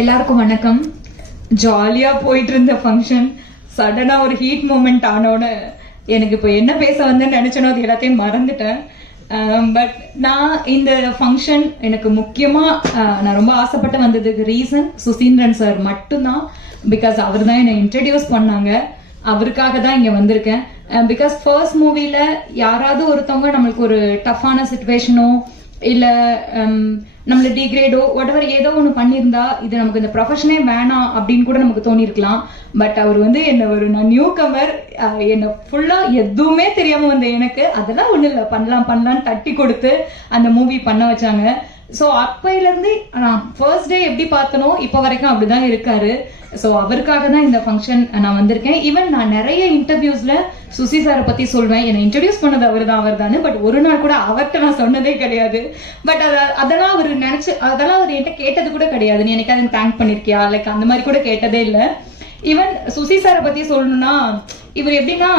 எல்லாருக்கும் வணக்கம். ஜாலியா போயிட்டு இருந்த ஃபங்க்ஷன் சடனா ஒரு ஹீட் மூமெண்ட் ஆனோட எனக்கு இப்போ என்ன பேச வந்தேன்னு நினைச்சனோ அது எல்லாத்தையும் மறந்துட்டேன். பட் நான் இந்த ஃபங்க்ஷன் எனக்கு முக்கியமாக நான் ரொம்ப ஆசைப்பட்டு வந்ததுக்கு ரீசன் சுசீந்திரன் சார் மட்டும்தான். பிகாஸ் அவர் தான் என்னை இன்ட்ரடியூஸ் பண்ணாங்க. அவருக்காக தான் இங்கே வந்திருக்கேன். பிகாஸ் ஃபர்ஸ்ட் மூவியில் யாராவது ஒருத்தவங்க நம்மளுக்கு ஒரு டஃப்பான சுச்சுவேஷனோ இல்லை நம்மள டிகிரேடோ whatever ஏதோ ஒன்று பண்ணியிருந்தா இது நமக்கு இந்த ப்ரொஃபஷனே வேணாம் அப்படின்னு கூட நமக்கு தோணியிருக்கலாம். பட் அவர் வந்து நான் நியூ கமர், என்னை ஃபுல்லாக எதுவுமே தெரியாமல் வந்த எனக்கு அதெல்லாம் ஒன்றும் இல்லை, பண்ணலான்னு தட்டி கொடுத்து அந்த மூவி பண்ண வச்சாங்க. ஸோ அப்பையிலேருந்து நான் ஃபர்ஸ்ட் டே எப்படி பார்த்தனோ இப்போ வரைக்கும் அப்படிதான் இருக்காரு. ஸோ அவருக்காக தான் இந்த ஃபங்க்ஷன் நான் வந்திருக்கேன். ஈவன் நான் நிறைய இன்டர்வியூஸ்ல சுசி சாரை பத்தி சொல்வேன், என்னை இன்ட்ரடியூஸ் பண்ணது அவர் தான். பட் ஒரு நாள் கூட அவர்கிட்ட நான் சொன்னதே கிடையாது. பட் அதெல்லாம் அவர் அதெல்லாம் அவர் என்கிட்ட கேட்டது கூட கிடையாது. நீ எனக்கு அதை தேங்க் பண்ணிருக்கியா, லைக் அந்த மாதிரி கூட கேட்டதே இல்லை. ஈவன் சுசி சாரை பத்தி சொல்லணும்னா இவர் எப்படின்னா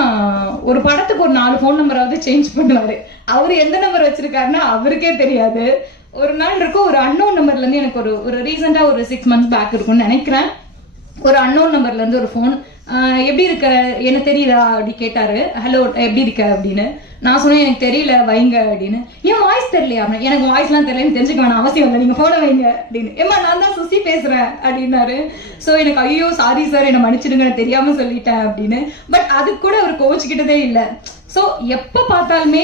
ஒரு படத்துக்கு ஒரு 4 ஃபோன் நம்பராவது சேஞ்ச் பண்ணுவாரு. அவர் எந்த நம்பர் வச்சிருக்காருன்னா அவருக்கே தெரியாது. ஒரு நாள் இருக்கும், ஒரு அன்னோன் நம்பர்ல இருந்து எனக்கு ஒரு ரீசெண்டா ஒரு 6 months பேக் இருக்கும்னு நினைக்கிறேன், ஒரு அன்னோன் நம்பர்ல இருந்து ஒரு ஃபோன், எப்படி இருக்க என்ன தெரியுதா அப்படி கேட்டாரு. ஹலோ எப்படி இருக்க அப்படின்னு நான் சொன்னேன், எனக்கு தெரியல வைங்க அப்படின்னு. ஏன் வாய்ஸ் தெரியலையா? எனக்கு வாய்ஸ்லாம் தெரியலன்னு தெரிஞ்சுக்க வேணாம் அவசியம் இல்லை, நீங்க போன வைங்க அப்படின்னு. ஏமா நான் தான் சுசி பேசுறேன் அப்படின்னாரு. ஸோ எனக்கு ஐயோ சாரி சார் என்னை மன்னிச்சிடுங்க தெரியாம சொல்லிட்டேன் அப்படின்னு. பட் அது கூட அவர் கோவிச்சுக்கிட்டதே இல்லை. ஸோ எப்போ பார்த்தாலுமே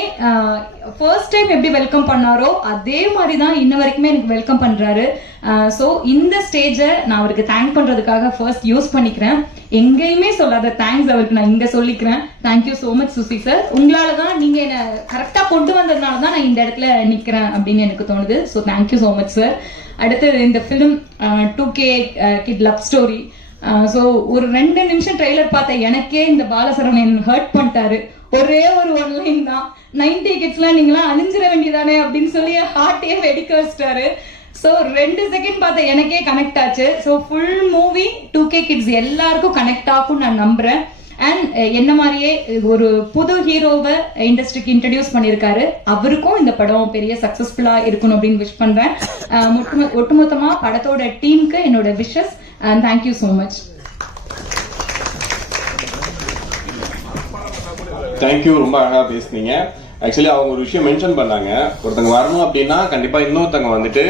ஃபர்ஸ்ட் டைம் எப்படி வெல்கம் பண்ணாரோ அதே மாதிரி தான் இன்ன வரைக்குமே எனக்கு வெல்கம் பண்றாரு. ஸோ இந்த ஸ்டேஜை நான் அவருக்கு தேங்க் பண்றதுக்காக ஃபர்ஸ்ட் யூஸ் பண்ணிக்கிறேன். எங்கேயுமே சொல்லாத தேங்க்ஸ் அவருக்கு நான் இங்க சொல்லிக்கிறேன். Thank you so much Suchi sir. உங்களால தான் நீங்க என்ன கரெக்டா கொண்டு வந்ததுனால தான் நான் இந்த இடத்துல நிக்கிறேன் அப்படின்னு எனக்கு தோணுது. So thank you so much sir. அடுத்து இந்த film 2K kid love story. So ஒரு 2 நிமிஷம் ட்ரெய்லர் பார்த்த எனக்கே இந்த பாலசரவணன் ஹர்ட் பண்ணிட்டாரு. ஒரே ஒரு ஒன்லைன் தான், 90 கிட்ஸ்லாம் நீங்களாம் அழிஞ்சிட வேண்டியதானே அப்படின்னு சொல்லி ஹார்ட்டையே வெடிக்க வச்சிட்டாரு. ஸோ 2 செகண்ட் பார்த்த எனக்கே கனெக்ட் ஆச்சு. So full movie 2K kids எல்லாருக்கும் கனெக்ட் ஆகும் நான் நம்புறேன். அண்ட் என்ன மாதிரியே ஒரு புது ஹீரோவை இண்டஸ்ட்ரிக்கு இன்ட்ரடியூஸ் பண்ணியிருக்காரு. அவருக்கும் இந்த படம் பெரிய சக்சஸ்ஃபுல்லா இருக்கணும் அப்படின்னு விஷ் பண்றேன். ஒட்டுமொத்தமா படத்தோட டீமுக்கு என்னோட wishes and thank you so much. Thank you, ரொம்ப அழகா பேசுனீங்க. ஆக்சுவலி அவங்க ஒரு விஷயம் மென்ஷன் பண்ணாங்க, ஒருத்தங்க வரணும் அப்படின்னா கண்டிப்பா இன்னொருத்தங்க வந்துட்டு